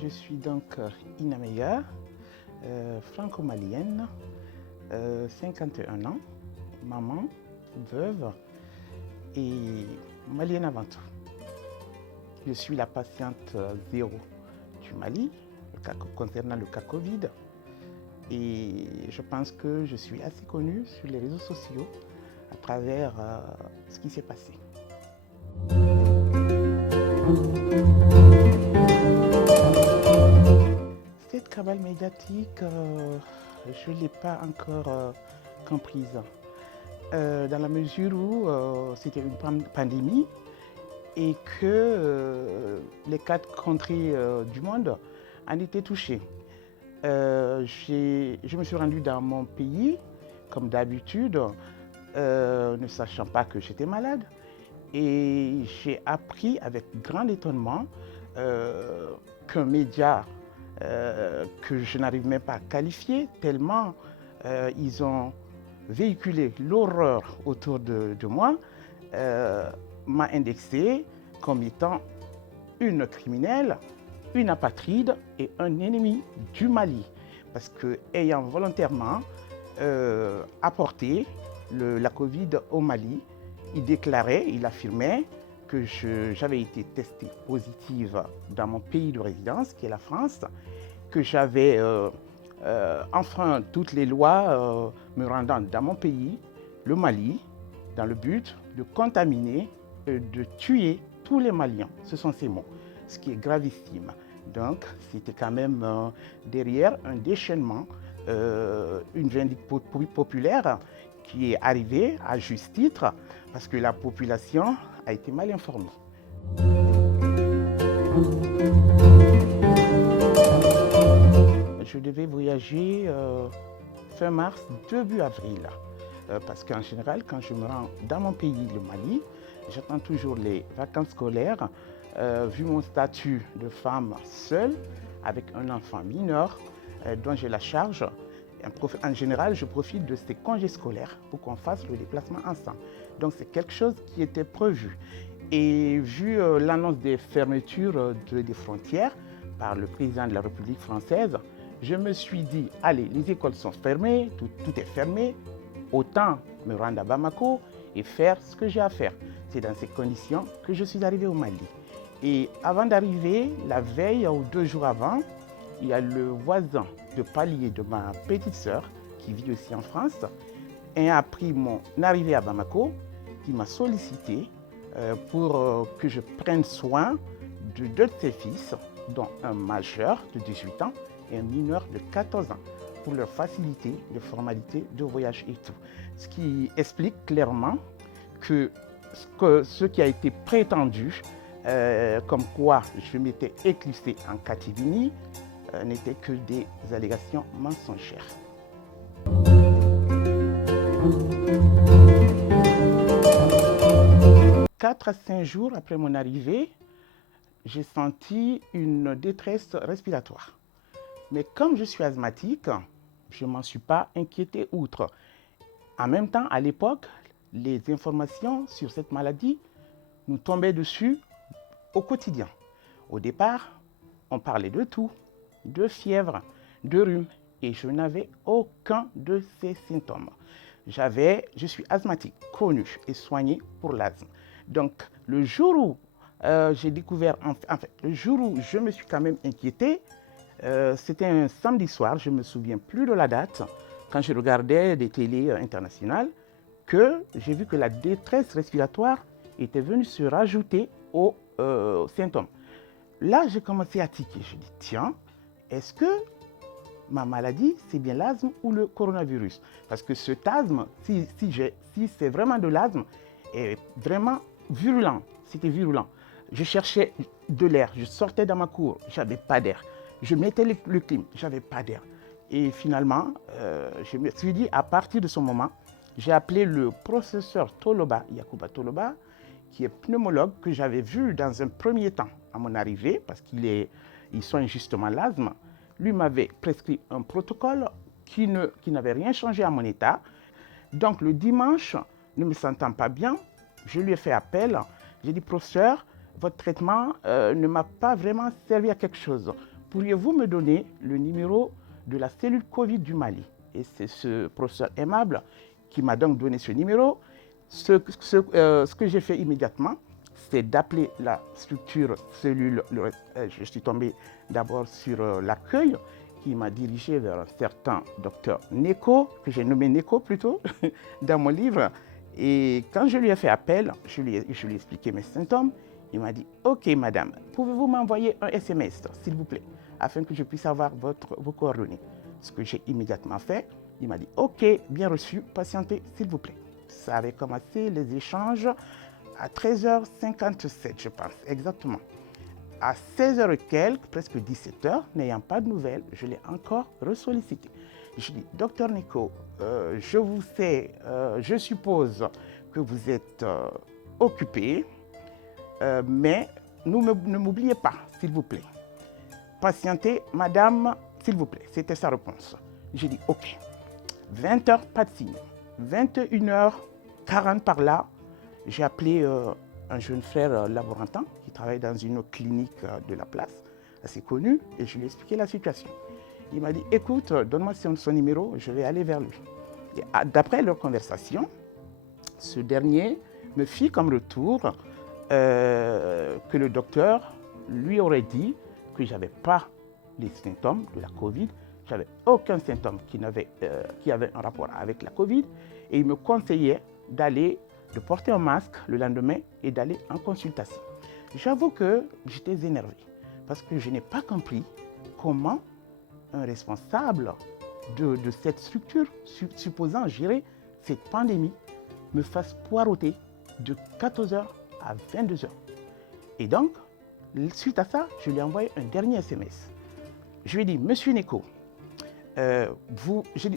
Je suis donc Ina Meya, franco-malienne, 51 ans, maman, veuve et malienne avant tout. Je suis la patiente zéro du Mali concernant le cas Covid et je pense que je suis assez connue sur les réseaux sociaux à travers ce qui s'est passé. Cette cabale médiatique, je ne l'ai pas encore comprise, dans la mesure où c'était une pandémie et que les 4 contrées du monde en étaient touchées. Je me suis rendue dans mon pays, comme d'habitude, ne sachant pas que j'étais malade. Et j'ai appris avec grand étonnement qu'un média que je n'arrive même pas à qualifier, tellement ils ont véhiculé l'horreur autour de moi, m'a indexé comme étant une criminelle, une apatride et un ennemi du Mali. Parce que ayant volontairement apporté la Covid au Mali, il affirmait que j'avais été testée positive dans mon pays de résidence, qui est la France, que j'avais enfreint toutes les lois me rendant dans mon pays, le Mali, dans le but de contaminer, de tuer tous les Maliens. Ce sont ces mots, ce qui est gravissime. Donc, c'était quand même derrière un déchaînement, une vindicte populaire qui est arrivée à juste titre parce que la population a été mal informée. Je devais voyager fin mars, début avril. Parce qu'en général, quand je me rends dans mon pays, le Mali, j'attends toujours les vacances scolaires. Vu mon statut de femme seule, avec un enfant mineur dont j'ai la charge, en général, je profite de ces congés scolaires pour qu'on fasse le déplacement ensemble. Donc c'est quelque chose qui était prévu. Et vu l'annonce des fermetures des frontières par le président de la République française, je me suis dit, allez, les écoles sont fermées, tout est fermé, autant me rendre à Bamako et faire ce que j'ai à faire. C'est dans ces conditions que je suis arrivé au Mali. Et avant d'arriver, la veille ou 2 jours avant, il y a le voisin de palier de ma petite sœur, qui vit aussi en France, et a appris mon arrivée à Bamako, qui m'a sollicité pour que je prenne soin de 2 de ses fils, dont un majeur de 18 ans et un mineur de 14 ans, pour leur faciliter les formalités de voyage et tout. Ce qui explique clairement que ce qui a été prétendu, comme quoi je m'étais éclipsé en catimini, n'était que des allégations mensongères. Quatre à 5 jours après mon arrivée, j'ai senti une détresse respiratoire. Mais comme je suis asthmatique, je ne m'en suis pas inquiété outre. En même temps, à l'époque, les informations sur cette maladie nous tombaient dessus au quotidien. Au départ, on parlait de tout, de fièvre, de rhume, et je n'avais aucun de ces symptômes. Je suis asthmatique, connu et soigné pour l'asthme. Donc, le jour où j'ai découvert, le jour où je me suis quand même inquiété, c'était un samedi soir, je ne me souviens plus de la date, quand je regardais des télés internationales, que j'ai vu que la détresse respiratoire était venue se rajouter aux symptômes. Là, j'ai commencé à tiquer. Je dis, tiens, est-ce que ma maladie, c'est bien l'asthme ou le coronavirus? Parce que cet asthme, si c'est vraiment de l'asthme, est vraiment virulent. C'était virulent. Je cherchais de l'air. Je sortais dans ma cour. Je n'avais pas d'air. Je mettais le clim. Je n'avais pas d'air. Et finalement, je me suis dit, à partir de ce moment, j'ai appelé le professeur Toloba, Yacouba Toloba, qui est pneumologue, que j'avais vu dans un premier temps à mon arrivée, parce qu'il soigne justement l'asthme. Lui m'avait prescrit un protocole qui n'avait rien changé à mon état. Donc le dimanche, ne me sentant pas bien, je lui ai fait appel. J'ai dit, professeur, votre traitement ne m'a pas vraiment servi à quelque chose. Pourriez-vous me donner le numéro de la cellule Covid du Mali? Et c'est ce professeur aimable qui m'a donc donné ce numéro. Ce que j'ai fait immédiatement, c'est d'appeler la structure cellule. Je suis tombé d'abord sur l'accueil qui m'a dirigé vers un certain docteur Neko, que j'ai nommé Neko plutôt, dans mon livre. Et quand je lui ai fait appel, je lui ai expliqué mes symptômes. Il m'a dit, OK madame, pouvez-vous m'envoyer un SMS, s'il vous plaît, afin que je puisse avoir vos coordonnées? Ce que j'ai immédiatement fait. Il m'a dit, OK, bien reçu, patientez, s'il vous plaît. Ça avait commencé les échanges à 13h57, je pense, exactement. À 16h et quelques, presque 17h, n'ayant pas de nouvelles, je l'ai encore ressollicité. Je dis, docteur Nico, je suppose que vous êtes occupé, mais ne m'oubliez pas, s'il vous plaît. Patientez, madame, s'il vous plaît. C'était sa réponse. J'ai dit, OK. 20h, pas de signe. 21h40 par là, j'ai appelé un jeune frère laborantin qui travaille dans une clinique de la place, assez connue, et je lui ai expliqué la situation. Il m'a dit, écoute, donne-moi son numéro, je vais aller vers lui. D'après leur conversation, ce dernier me fit comme retour que le docteur lui aurait dit que je n'avais pas les symptômes de la Covid, je n'avais aucun symptôme qui avait un rapport avec la Covid, et il me conseillait de porter un masque le lendemain et d'aller en consultation. J'avoue que j'étais énervé parce que je n'ai pas compris comment un responsable de cette structure, supposant gérer cette pandémie, me fasse poireauter de 14h à 22h. Et donc, suite à ça, je lui ai envoyé un dernier SMS. Je lui ai dit, Monsieur Neko,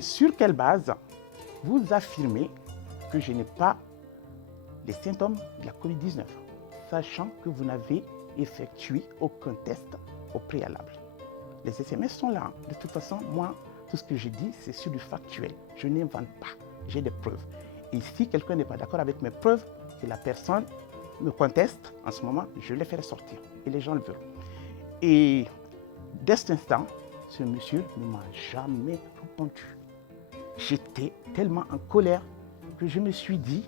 sur quelle base vous affirmez que je n'ai pas les symptômes de la Covid-19, sachant que vous n'avez effectué aucun test au préalable? Les SMS sont là. De toute façon, moi, tout ce que je dis, c'est sur du factuel. Je n'invente pas. J'ai des preuves. Et si quelqu'un n'est pas d'accord avec mes preuves, que la personne me conteste, en ce moment, je les ferai sortir. Et les gens le verront. Et dès cet instant, ce monsieur ne m'a jamais répondu. J'étais tellement en colère que je me suis dit,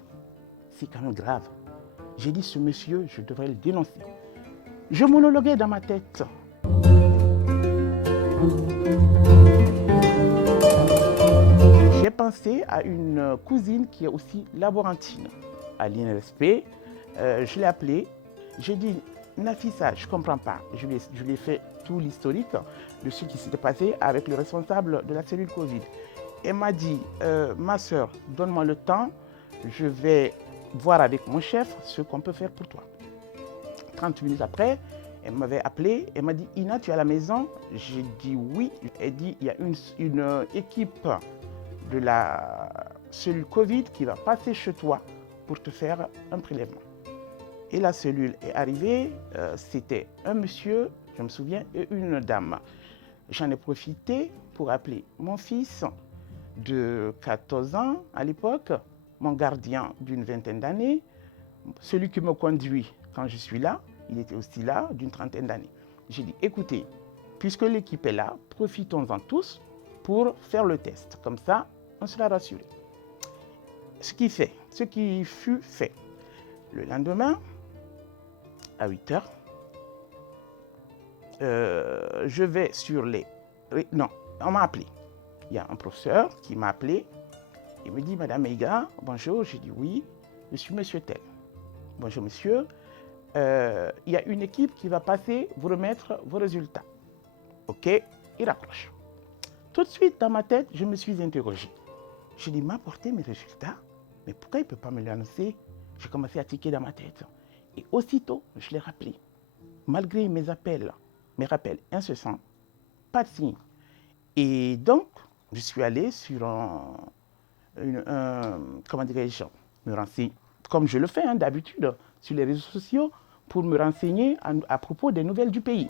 c'est quand même grave. J'ai dit, ce monsieur, je devrais le dénoncer. Je monologuais dans ma tête. J'ai pensé à une cousine qui est aussi laborantine à l'INRSP. Je l'ai appelée. J'ai dit, Nafissa, je ne comprends pas. Je lui ai fait tout l'historique de ce qui s'était passé avec le responsable de la cellule Covid. Elle m'a dit, ma soeur, donne-moi le temps. Je vais voir avec mon chef ce qu'on peut faire pour toi. 30 minutes après, elle m'avait appelé, elle m'a dit, Ina, tu es à la maison? J'ai dit oui. Elle dit, il y a une équipe de la cellule Covid qui va passer chez toi pour te faire un prélèvement. Et la cellule est arrivée, c'était un monsieur, je me souviens, et une dame. J'en ai profité pour appeler mon fils de 14 ans à l'époque, mon gardien d'une vingtaine d'années, celui qui me conduit quand je suis là, il était aussi là d'une trentaine d'années. J'ai dit, écoutez, puisque l'équipe est là, profitons-en tous pour faire le test. Comme ça, on sera rassuré. Ce qui fut fait. Le lendemain, à 8h, je vais sur les... Non, on m'a appelé. il y a un professeur qui m'a appelé. Il me dit, Madame Eiga, bonjour. J'ai dit oui, je suis Monsieur Tel. Bonjour monsieur, il y a une équipe qui va passer vous remettre vos résultats. Ok, il raccroche. Tout de suite dans ma tête, je me suis interrogé. Je lui ai apporté mes résultats, mais pourquoi il ne peut pas me l'annoncer? J'ai commencé à tiquer dans ma tête. Et aussitôt, je l'ai rappelé. Malgré mes rappels incessants, pas de signe. Et donc, je suis allé sur comment dirais-je, me renseigner, comme je le fais d'habitude sur les réseaux sociaux, pour me renseigner à propos des nouvelles du pays.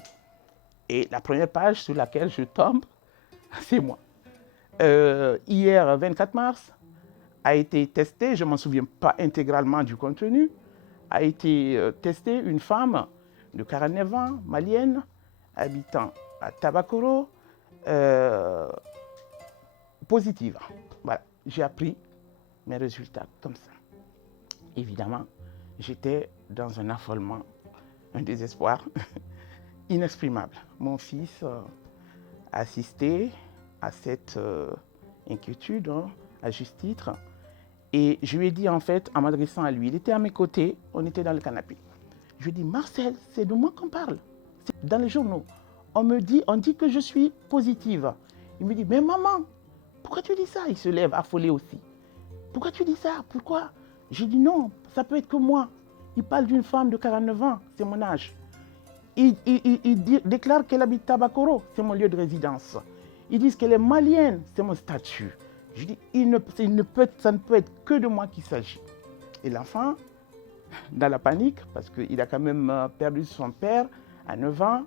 Et la première page sur laquelle je tombe, c'est moi. Hier, 24 mars, a été testée, je ne m'en souviens pas intégralement du contenu, a été testée une femme de 49 ans, malienne, habitant à Tabakoro, positive. Voilà, j'ai appris mes résultats comme ça. Évidemment, j'étais dans un affolement, un désespoir inexprimable. Mon fils a assisté à cette inquiétude, à juste titre. Et je lui ai dit en fait, en m'adressant à lui, il était à mes côtés, on était dans le canapé. Je lui ai dit, Marcel, c'est de moi qu'on parle. Dans les journaux, on dit que je suis positive. Il me dit, mais maman, pourquoi tu dis ça? Il se lève affolé aussi. Pourquoi tu dis ça? Pourquoi? J'ai dit non, ça peut être que moi. Il parle d'une femme de 49 ans, c'est mon âge. Il déclare qu'elle habite Tabakoro, c'est mon lieu de résidence. Ils disent qu'elle est malienne, c'est mon statut. Je dis, ça ne peut être que de moi qu'il s'agit. Et l'enfant, dans la panique, parce qu'il a quand même perdu son père à 9 ans,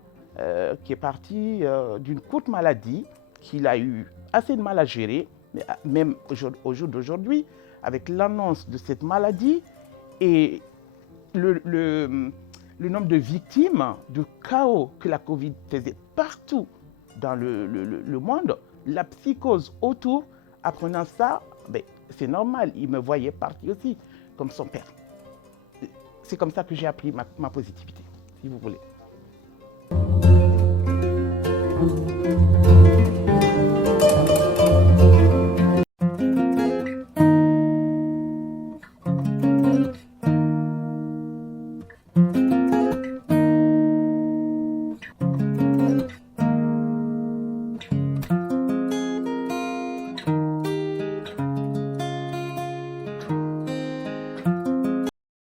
qui est parti d'une courte maladie, qu'il a eu assez de mal à gérer, mais même au jour d'aujourd'hui, avec l'annonce de cette maladie et le nombre de victimes, de chaos que la Covid faisait partout dans le monde, la psychose autour, apprenant ça, ben, c'est normal, il me voyait partir aussi, comme son père. C'est comme ça que j'ai appris ma positivité, si vous voulez.